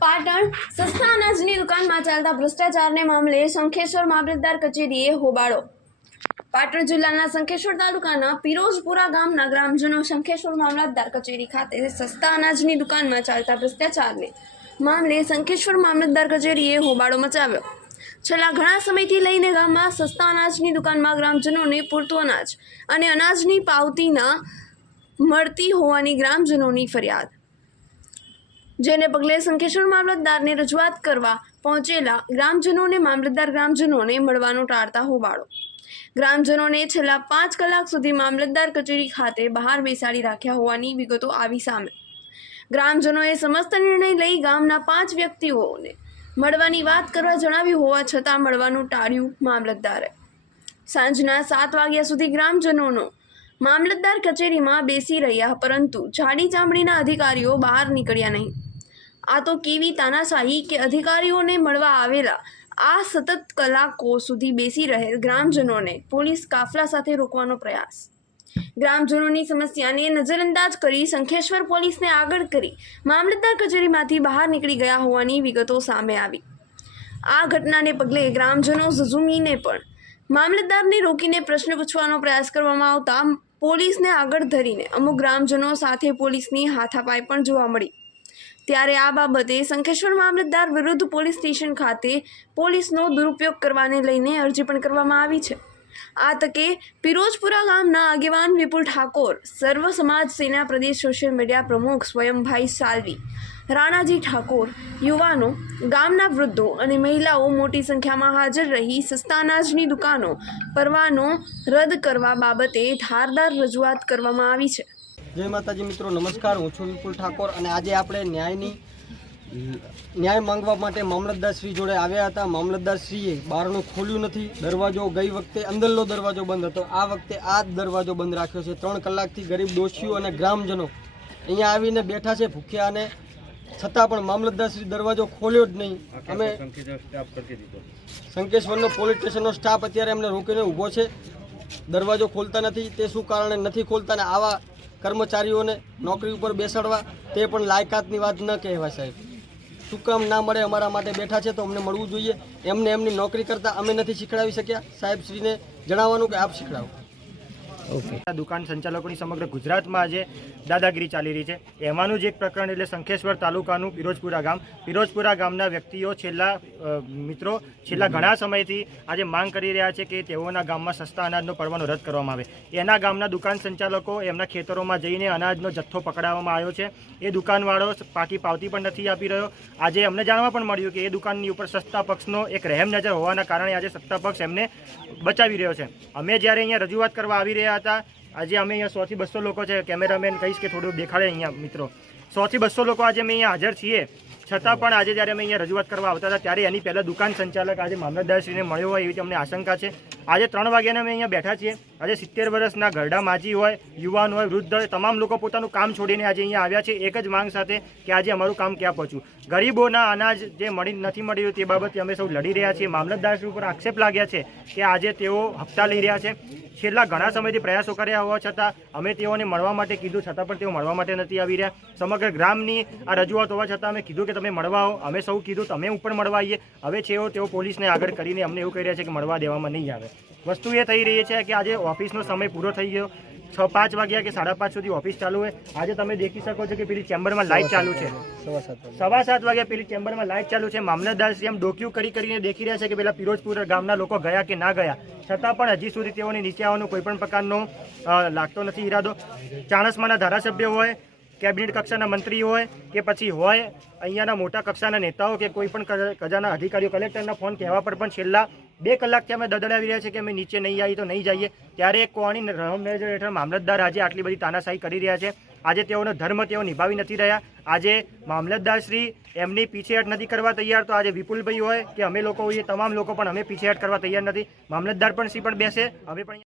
પાટણ સસ્તા અનાજની દુકાનમાં ચાલતા ભ્રષ્ટાચારને મામલે શંખેશ્વર મામલતદાર કચેરીએ હોબાળો. પાટણ જિલ્લાના શંખેશ્વર તાલુકાના પિરોજપુરા ગામના ગ્રામજનો શંખેશ્વર મામલતદાર કચેરી ખાતે સસ્તા અનાજની દુકાનમાં ચાલતા ભ્રષ્ટાચારને મામલે શંખેશ્વર મામલતદાર કચેરીએ હોબાળો મચાવ્યો. છેલ્લા ઘણા સમયથી લઈને ગામમાં સસ્તા અનાજની દુકાનમાં ગ્રામજનોને પૂરતું અનાજ અને અનાજની પાવતીના મળતી હોવાની ગ્રામજનોની ફરિયાદ. જેને પગલે શંખેશ્વર મામલતદારને રજૂઆત કરવા પહોંચેલા ગ્રામજનોને મામલતદાર ગ્રામજનોને મળવાનું ટાળતા હોબાળો. ગ્રામજનોને છેલ્લા પાંચ કલાક સુધી મામલતદાર કચેરી ખાતે બહાર બેસાડી રાખ્યા હોવાની વિગતો આવી સામે. ગ્રામજનોએ સમસ્ત નિર્ણય લઈ ગામના પાંચ વ્યક્તિઓને મળવાની વાત કરવા જણાવ્યું હોવા છતાં મળવાનું ટાળ્યું મામલતદારે. સાંજના સાત વાગ્યા સુધી ગ્રામજનોનો મામલતદાર કચેરીમાં બેસી રહ્યા, પરંતુ જાડી ચામડીના અધિકારીઓ બહાર નીકળ્યા નહીં. આ તો કેવી તાનાશાહી કે અધિકારીઓને મળવા આવેલા. આ સતત કલાકો સુધી બેસી રહેલ ગ્રામજનોને પોલીસ કાફલા સાથે રોકવાનો પ્રયાસ. ગ્રામજનોની સમસ્યાને નજરઅંદાજ કરી શંખેશ્વર પોલીસને આગળ કરી મામલતદાર કચેરીમાંથી બહાર નીકળી ગયા હોવાની વિગતો સામે આવી. આ ઘટનાને પગલે ગ્રામજનો ઝઝુમીને પણ મામલતદારને રોકીને પ્રશ્ન પૂછવાનો પ્રયાસ કરવામાં આવતા પોલીસને આગળ ધરીને અમુક ગ્રામજનો સાથે પોલીસની હાથાપાઈ પણ જોવા મળી. ત્યારે આ બાબતે શંખેશ્વર મામલતદાર વિરુદ્ધ પોલીસ સ્ટેશન ખાતે પોલીસનો દુરુપયોગ કરવાને લઈને અરજી પણ કરવામાં આવી છે. આ તકે પિરોજપુરા ગામના આગેવાન વિપુલ ઠાકોર, સર્વ સમાજ સેના પ્રદેશ સોશિયલ મીડિયા પ્રમુખ સ્વયંભાઈ સાલવી, રાણાજી ઠાકોર, યુવાનો, ગામના વૃદ્ધો અને મહિલાઓ મોટી સંખ્યામાં હાજર રહી સસ્તા અનાજની દુકાનો, પરવાનો રદ કરવા બાબતે ધારદાર રજૂઆત કરવામાં આવી છે. જય માતાજી મિત્રો નમસ્કાર. હું છું વિપુલ ઠાકોર અને આજે આપણે ન્યાયની ન્યાય માંગવા માટે મામલતદારશ્રી જોડે આવ્યા હતા. મામલતદારશ્રીએ બહારનું ખોલ્યું નથી. દરવાજો ગઈ વખતે અંદરનો દરવાજો બંધ હતો. આ વખતે આ જ દરવાજો બંધ રાખ્યો છે. ત્રણ કલાકથી ગરીબ દોષીઓ અને ગ્રામજનો અહીંયા આવીને બેઠા છે ભૂખ્યા અને છતાં પણ મામલતદાર શ્રી દરવાજો ખોલ્યો જ નહીં. અમે શંકેશ્વરનો પોલીસ સ્ટેશનનો સ્ટાફ અત્યારે એમને રોકીને ઊભો છે. દરવાજો ખોલતા નથી. તે શું કારણે નથી ખોલતા ને આવા કર્મચારીઓને નોકરી ઉપર બેસાડવા, તે પણ લાયકાતની વાત ન કહેવાય સાહેબ. શું કામ ના મળે અમારા માટે બેઠા છે તો અમને મળવું જોઈએ. એમને એમની નોકરી કરતાં અમે નથી શીખડાવી શક્યા. સાહેબ શ્રીને જણાવવાનું કે આપ શીખડાવો. દુકાન સંચાલકોની સમગ્ર ગુજરાતમાં આજે દાદાગીરી ચાલી રહી છે. એમાંનું જ એક પ્રકરણ એટલે શંખેશ્વર તાલુકાનું પિરોજપુરા ગામ. પિરોજપુરા ગામના વ્યક્તિઓ છેલ્લા મિત્રો, છેલ્લા ઘણા સમયથી આજે માંગ કરી રહ્યા છે કે તેઓના ગામમાં સસ્તા અનાજનો પરવાનો રદ કરવામાં આવે. એના ગામના દુકાન સંચાલકો એમના ખેતરોમાં જઈને અનાજનો જથ્થો પકડાવવામાં આવ્યો છે. એ દુકાનવાળો પાકી પાવતી પણ નથી આપી રહ્યો. આજે અમને જાણવા પણ મળ્યું કે એ દુકાનની ઉપર સસ્તા પક્ષનો એક રહેમ નજર હોવાના કારણે આજે સત્તા પક્ષ એમને બચાવી રહ્યો છે. અમે જ્યારે અહીંયા રજૂઆત કરવા આવી રહ્યા હતા. આજે અમે અહીંયા સોથી બસો લોકો છે. કેમેરામેન કહીશ કે થોડું દેખાડે અહીંયા મિત્રો. સોથી બસો લોકો આજે અમે અહીંયા હાજર છીએ. છતાં પણ આજે જ્યારે અમે અહીંયા રજૂઆત કરવા આવતા હતા, ત્યારે એની પહેલાં દુકાન સંચાલક આજે મામલતદારશ્રીને મળ્યો હોય એવી અમને આશંકા છે. આજે ત્રણ વાગ્યાને અમે અહીંયા બેઠા છીએ. આજે સિત્તેર વર્ષના ઘરડા માજી હોય, યુવાન હોય, વૃદ્ધ હોય, તમામ લોકો પોતાનું કામ છોડીને આજે અહીંયા આવ્યા છે. એક જ માંગ સાથે કે આજે અમારું કામ ક્યાં પહોંચ્યું ગરીબોના અનાજ જે મળી નથી મળી તે બાબતે અમે સૌ લડી રહ્યા છીએ. મામલતદારશ્રી ઉપર આક્ષેપ લાગ્યા છે કે આજે તેઓ હપ્તા લઈ રહ્યા છે. છેલ્લા ઘણા સમયથી પ્રયાસો કર્યા હોવા છતાં અમે તેઓને મળવા માટે કીધું, છતાં પણ તેઓ મળવા માટે નથી આવી રહ્યા. સમગ્ર ગ્રામની આ રજૂઆત હોવા છતાં અમે કીધું કે તમે મળવા આવો. અમે સૌ કીધું, તમે ઉપર મળવા આવીએ. હવે છે તેઓ પોલીસને આગળ કરીને અમને એવું કહી રહ્યા છે કે મળવા દેવામાં નહીં આવે. વસ્તુ એ થઈ રહી છે કે આજે ઓફિસનો સમય પૂરો થઈ ગયો. છ પાંચ વાગ્યા કે સાડા પાંચ સુધી ઓફિસ ચાલુ હોય. આજે તમે દેખી શકો છો કે પેલી ચેમ્બરમાં લાઇટ ચાલુ છે. સવા સાત વાગ્યા પેલી ચેમ્બરમાં લાઇટ ચાલુ છે. મામલતદાર એમ ડોક્યુ કરી કરીને દેખી રહ્યા છે કે પેલા પિરોજપુર ગામના લોકો ગયા કે ના ગયા. છતાં પણ હજી સુધી તેઓને નીચે આવવાનો કોઈ પણ પ્રકારનો લાગતો નથી ઈરાદો. ચાણસમાના ધારાસભ્ય હોય કેબિનેટ કક્ષાના મંત્રી હોય કે પછી હોય, અહીંયાના મોટા કક્ષાના નેતાઓ કે કોઈ પણ કજાના અધિકારીઓ, કલેક્ટરના ફોન કહેવા પર પણ છેલ્લા બે કલાકથી અમે દદડાવી રહ્યા છે કે અમે નીચે નહીં આવી તો નહીં જઈએ. ત્યારે કોણી રહમ મેનેજર હેઠળ મામલતદાર આજે આટલી બધી તાનાશાહી કરી રહ્યા છે. આજે તેઓનો ધર્મ તેઓ નિભાવી નથી રહ્યા. આજે મામલતદાર શ્રી એમની પીછેહટ નથી કરવા તૈયાર. તો આજે વિપુલભાઈ હોય કે અમે લોકો હોઈએ, તમામ લોકો પણ અમે પીછેહટ કરવા તૈયાર નથી. મામલતદાર પણ શ્રી પણ બેસે હવે પણ